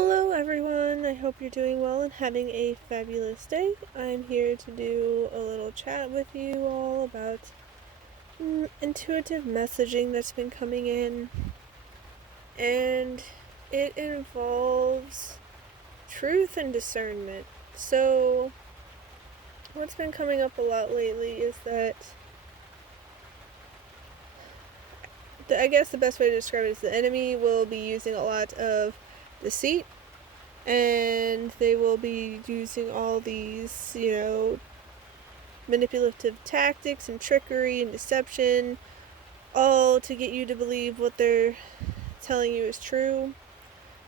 Hello everyone, I hope you're doing well and having a fabulous day. I'm here to do a little chat with you all about intuitive messaging that's been coming in, and it involves truth and discernment. So what's been coming up a lot lately is that I guess the best way to describe it is the enemy will be using a lot of deceit, and they will be using all these, manipulative tactics and trickery and deception, all to get you to believe what they're telling you is true.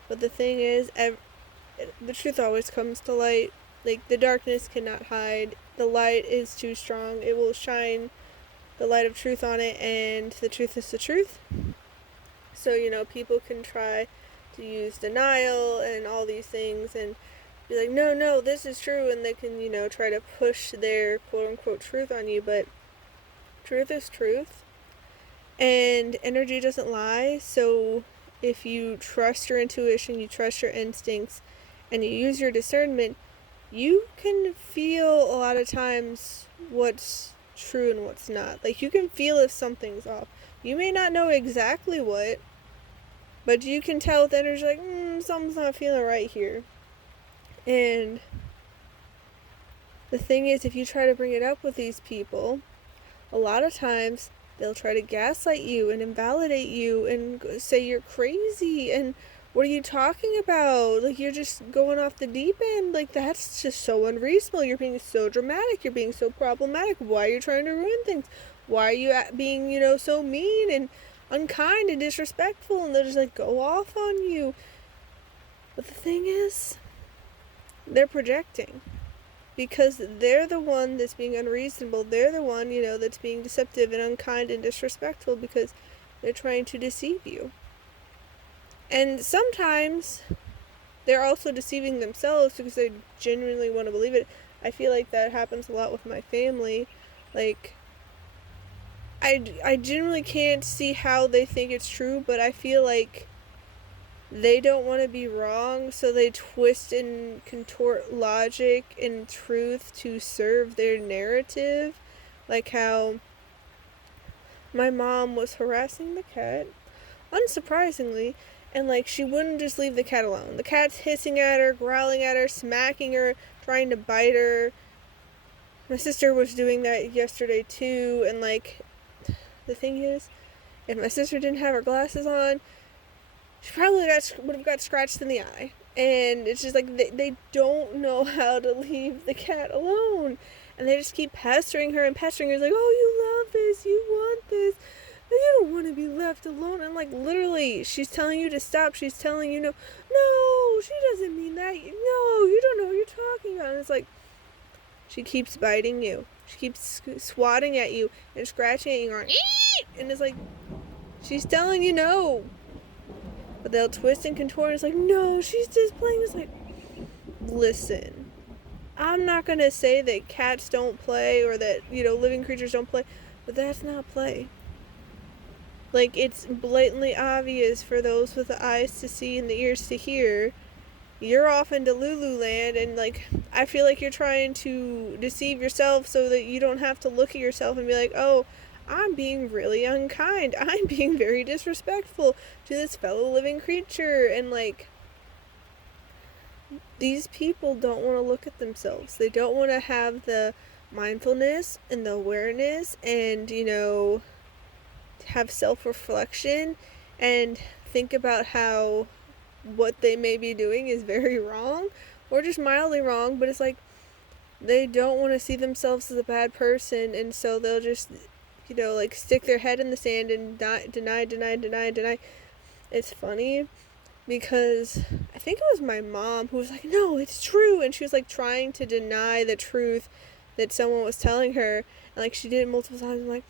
But the thing is, the truth always comes to light. Like, the darkness cannot hide. The light is too strong. It will shine the light of truth on it, and the truth is the truth. So, people can try to use denial and all these things and be like, no, this is true, and they can, try to push their quote-unquote truth on you, but truth is truth, and energy doesn't lie. So if you trust your intuition, you trust your instincts, and you use your discernment, you can feel a lot of times what's true and what's not. Like, you can feel if something's off. You may not know exactly what, but you can tell with energy, like, something's not feeling right here. And the thing is, if you try to bring it up with these people, a lot of times they'll try to gaslight you and invalidate you and say you're crazy and what are you talking about? Like, you're just going off the deep end. Like, that's just so unreasonable. You're being so dramatic. You're being so problematic. Why are you trying to ruin things? Why are you being, so mean and unkind and disrespectful? And they'll just, go off on you. But the thing is, they're projecting. Because they're the one that's being unreasonable. They're the one, that's being deceptive and unkind and disrespectful because they're trying to deceive you. And sometimes they're also deceiving themselves because they genuinely want to believe it. I feel like that happens a lot with my family. Like, I genuinely can't see how they think it's true, but I feel like they don't want to be wrong, so they twist and contort logic and truth to serve their narrative. Like how my mom was harassing the cat, unsurprisingly, and she wouldn't just leave the cat alone. The cat's hissing at her, growling at her, smacking her, trying to bite her. My sister was doing that yesterday too, and the thing is, if my sister didn't have her glasses on, she probably would have got scratched in the eye. And it's just they don't know how to leave the cat alone. And they just keep pestering her and pestering her. Like, oh, you love this, you want this, you don't want to be left alone. And literally, she's telling you to stop. She's telling you no, she doesn't mean that. No, you don't know what you're talking about. And it's she keeps biting you. She keeps swatting at you and scratching at you and going, and it's she's telling you no. But they'll twist and contort. It's no, she's just playing. It's listen, I'm not going to say that cats don't play or that, living creatures don't play, but that's not play. It's blatantly obvious for those with the eyes to see and the ears to hear. You're off into Lulu land, and I feel like you're trying to deceive yourself so that you don't have to look at yourself and be like, oh, I'm being really unkind. I'm being very disrespectful to this fellow living creature. And these people don't want to look at themselves. They don't want to have the mindfulness and the awareness and, have self-reflection and think about how what they may be doing is very wrong or just mildly wrong. But it's they don't want to see themselves as a bad person, and so they'll just stick their head in the sand and deny. It's funny because I think it was my mom who was no, it's true. And she was trying to deny the truth that someone was telling her. And she did it multiple times. I'm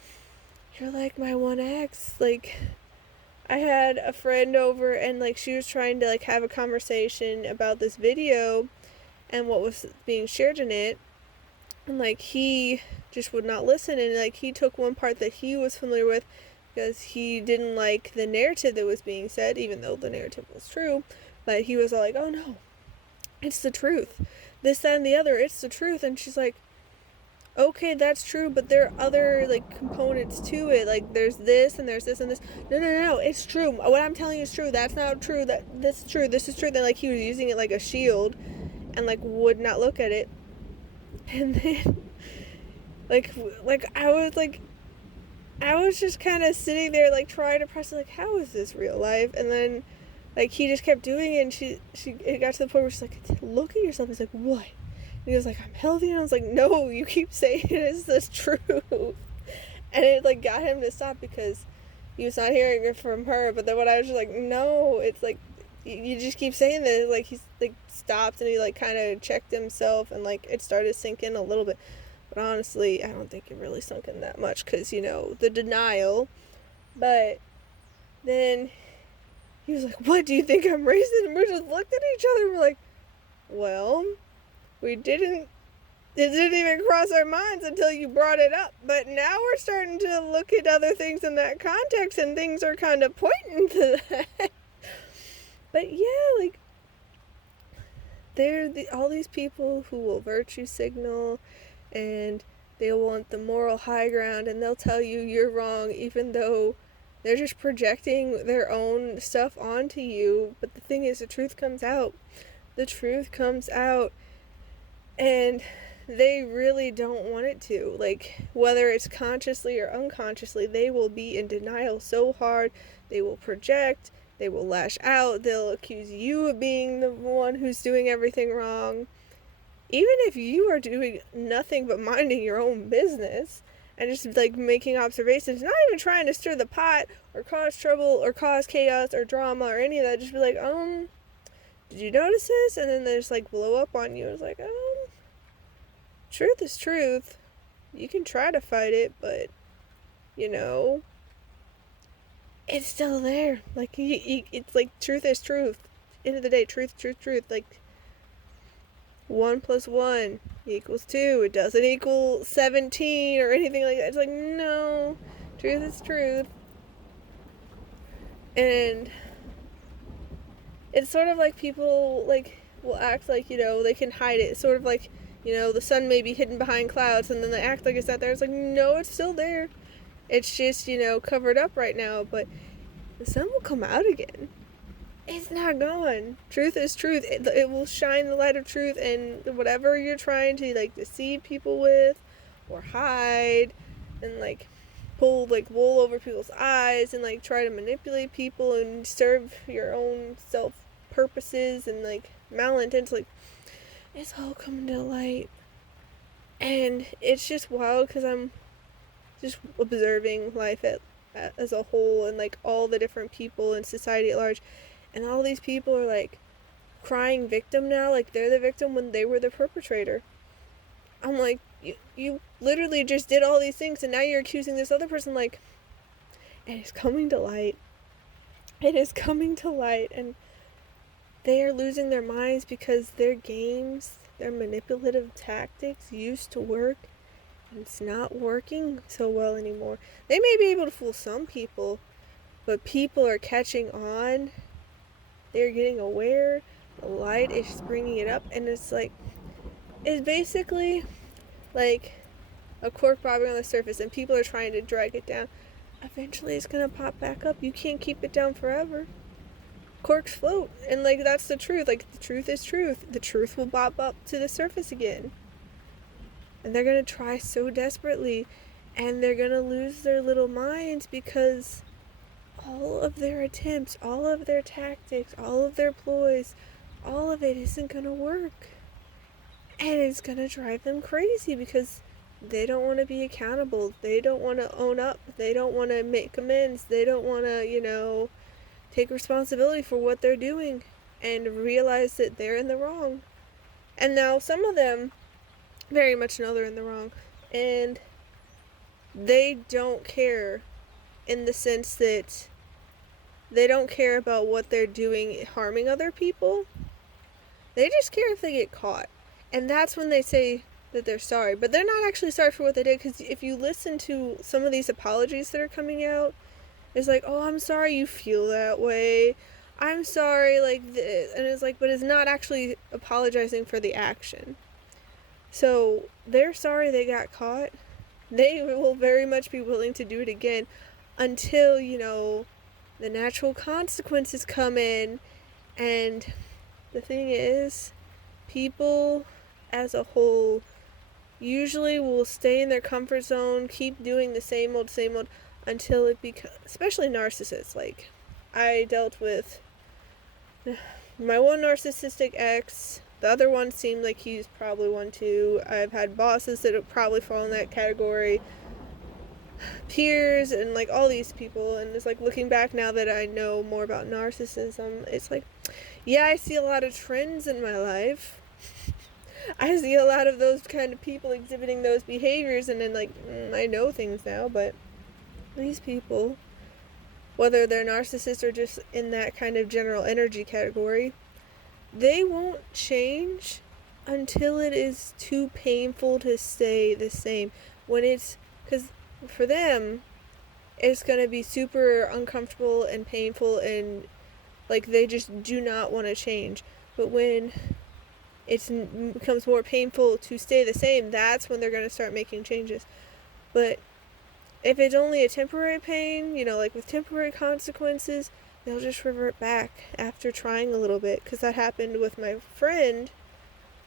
you're my one ex. I had a friend over and she was trying to have a conversation about this video and what was being shared in it. And he just would not listen, and he took one part that he was familiar with because he didn't like the narrative that was being said, even though the narrative was true. But he was all like, oh no, it's the truth. This, that, and the other, it's the truth. And she's like, okay, that's true, but there are other, like, components to it. Like, there's this, and there's this, and this. No, it's true. What I'm telling you is true. That's not true. This is true. This is true. Then, like, he was using it like a shield and, like, would not look at it. And then, I was just kind of sitting there, like, trying to process, like, how is this real life? And then, like, he just kept doing it, and it got to the point where she's like, look at yourself. He's like, what? And he was like, I'm healthy. And I was like, no, you keep saying it is the truth. And it, like, got him to stop because he was not hearing it from her. But then when I was just like, no, it's like, you just keep saying this. Like, he's, like, stopped and he, like, kind of checked himself, and, like, it started sinking a little bit. But honestly, I don't think it really sunk in that much because, you know, the denial. But then he was like, what, do you think I'm racist? And we just looked at each other and we're like, well, it didn't even cross our minds until you brought it up. But now we're starting to look at other things in that context, and things are kind of pointing to that. But yeah, like, all these people who will virtue signal, and they want the moral high ground, and they'll tell you you're wrong, even though they're just projecting their own stuff onto you. But the thing is, the truth comes out. The truth comes out. And they really don't want it to. Like, whether it's consciously or unconsciously, they will be in denial so hard. They will project. They will lash out. They'll accuse you of being the one who's doing everything wrong. Even if you are doing nothing but minding your own business and just, like, making observations, not even trying to stir the pot or cause trouble or cause chaos or drama or any of that. Just be like, did you notice this? And then they just, like, blow up on you. It's like, truth is truth. You can try to fight it, but, you know, it's still there. Like, it's like, truth is truth. End of the day, truth. Like, 1 + 1 = 2. It doesn't equal 17 or anything like that. It's like, no, truth is truth. And it's sort of like people, like, will act like, you know, they can hide it. It's sort of like, you know, the sun may be hidden behind clouds, and then they act like it's not there. It's like, no, it's still there. It's just, you know, covered up right now, but the sun will come out again. It's not gone. Truth is truth. It will shine the light of truth, and whatever you're trying to, like, deceive people with or hide and, like, pull, like, wool over people's eyes and, like, try to manipulate people and serve your own self purposes and, like, malintent, like, it's all coming to light. And it's just wild because I'm just observing life as a whole, and, like, all the different people in society at large. And all these people are, like, crying victim now, like they're the victim when they were the perpetrator. I'm like, you literally just did all these things, and now you're accusing this other person, like, and it's coming to light. It is coming to light, and they are losing their minds because their games, their manipulative tactics used to work, and it's not working so well anymore. They may be able to fool some people, but people are catching on. They're getting aware. The light is bringing it up, and it's like, it's basically like a cork bobbing on the surface, and people are trying to drag it down. Eventually it's gonna pop back up. You can't keep it down forever. Corks float, and, like, that's the truth. Like, the truth is truth. The truth will bob up to the surface again, and they're gonna try so desperately, and they're gonna lose their little minds because all of their attempts, all of their tactics, all of their ploys, all of it isn't gonna work. And it's gonna drive them crazy because they don't want to be accountable. They don't want to own up. They don't want to make amends. They don't want to, you know, take responsibility for what they're doing and realize that they're in the wrong. And now some of them very much know they're in the wrong. And they don't care, in the sense that they don't care about what they're doing harming other people. They just care if they get caught. And that's when they say that they're sorry. But they're not actually sorry for what they did, because if you listen to some of these apologies that are coming out, It's like, oh, I'm sorry you feel that way. I'm sorry, like this. And it's like, but it's not actually apologizing for the action. So they're sorry they got caught. They will very much be willing to do it again until, the natural consequences come in. And the thing is, people as a whole usually will stay in their comfort zone, keep doing the same old, until it becomes, especially narcissists. Like, I dealt with my one narcissistic ex. The other one seemed like he's probably one too. I've had bosses that have probably fall in that category, peers, and like all these people. And it's like, looking back now that I know more about narcissism, it's like, yeah, I see a lot of trends in my life. I see a lot of those kind of people exhibiting those behaviors, and then like, I know things now. But these people, whether they're narcissists or just in that kind of general energy category, they won't change until it is too painful to stay the same. Because for them, it's going to be super uncomfortable and painful, and like they just do not want to change. But when it becomes more painful to stay the same, that's when they're going to start making changes. But if it's only a temporary pain, like with temporary consequences, they'll just revert back after trying a little bit. Because that happened with my friend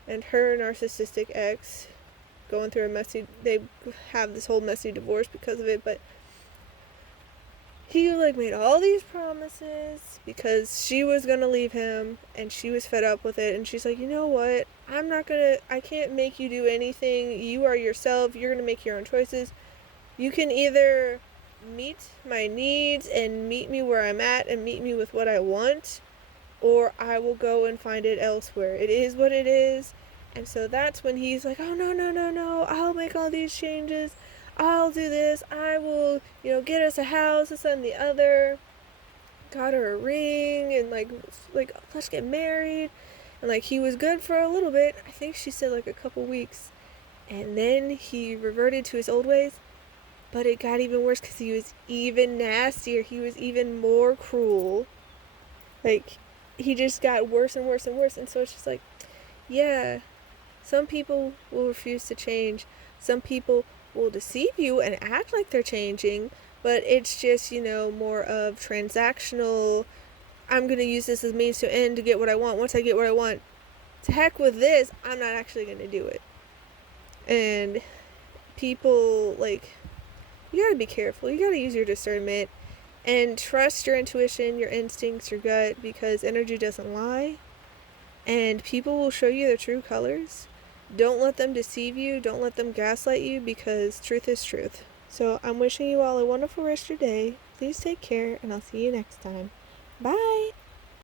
and her narcissistic ex, going through they have this whole messy divorce because of it. But he like made all these promises because she was gonna leave him, and she was fed up with it. And she's like, you know what? I can't make you do anything. You are yourself. You're gonna make your own choices. You can either meet my needs and meet me where I'm at and meet me with what I want, or I will go and find it elsewhere. It is what it is. And so that's when he's like, oh, no, I'll make all these changes. I'll do this. I will, get us a house, this and the other. Got her a ring, and like let's get married. And like, he was good for a little bit. I think she said like a couple weeks. And then he reverted to his old ways. But it got even worse because he was even nastier. He was even more cruel. Like, he just got worse and worse and worse. And so it's just like, yeah, some people will refuse to change. Some people will deceive you and act like they're changing. But it's just, more of transactional. I'm going to use this as means to end to get what I want. Once I get what I want, to heck with this, I'm not actually going to do it. And people, like, you gotta be careful. You gotta use your discernment and trust your intuition, your instincts, your gut, because energy doesn't lie. And people will show you their true colors. Don't let them deceive you. Don't let them gaslight you, because truth is truth. So I'm wishing you all a wonderful rest of your day. Please take care, and I'll see you next time. Bye!